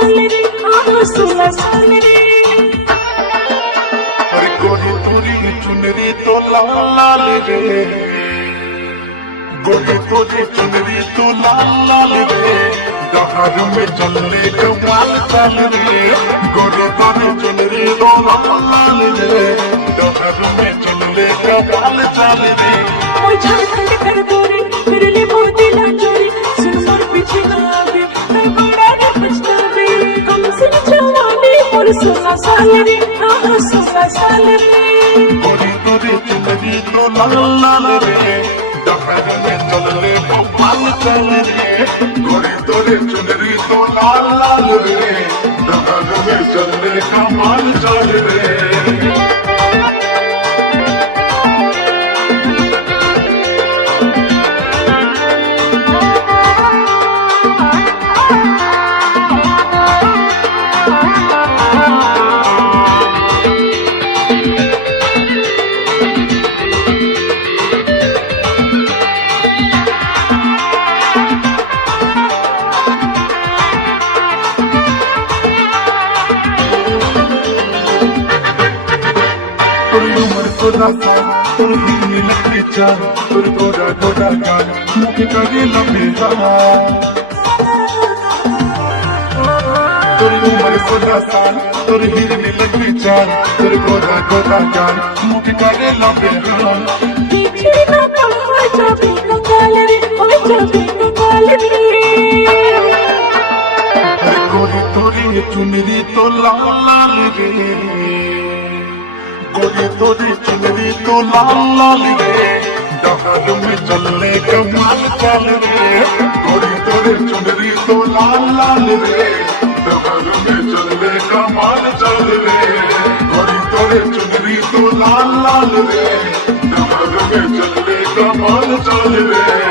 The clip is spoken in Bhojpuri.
साल रे 16 साल रे गोरी तोरी चुनरी तो लाल लाल रे गोरी तोरी चुनरी तो लाल लाल रे डहार में चलने कमाल चाल रे गोरी तोरी चुनरी तो लाल लाल रे डहार में चलने कमाल चाल रे ओए झारखंड कर गोरे तेरे लिए मोती ना चोरी सुन मोर पीछे ना आवे मैं बड़ा न पछतावे कम से जवानी और 16 साल रे 16 साल रे गोरी तोरी चुनरी तो लाल लाल रे डहार में चलने कमाल चाल रे गोरी तोरी चुनरी तो लाल लाल रे डहार में चलने कमाल चाल रे তোর হিন্দি লাগতে চান তোর গোড়া গোড়া গান মুখে কাগে লম্বে তোর উমর 16 সাল তোর হিন্দি লাগতে চান তোর গোড়া গোড়া গান মুখে কাগে লম্বে पीछे ना पड़ जावे कंगाल रे ओए जावे कंगाल रे गोरी तोरी चुनरी तो लाल लाल रे गोरी तोरी चुनरी तो लाल लाल रे डहार में चलने कमाल चाल रे गोरी तोरी चुनरी तो लाल लाल रे डहार में चलने कमाल चाल रे गोरी तोरी चुनरी तो लाल लाल रे डहार में चलने कमाल चाल रे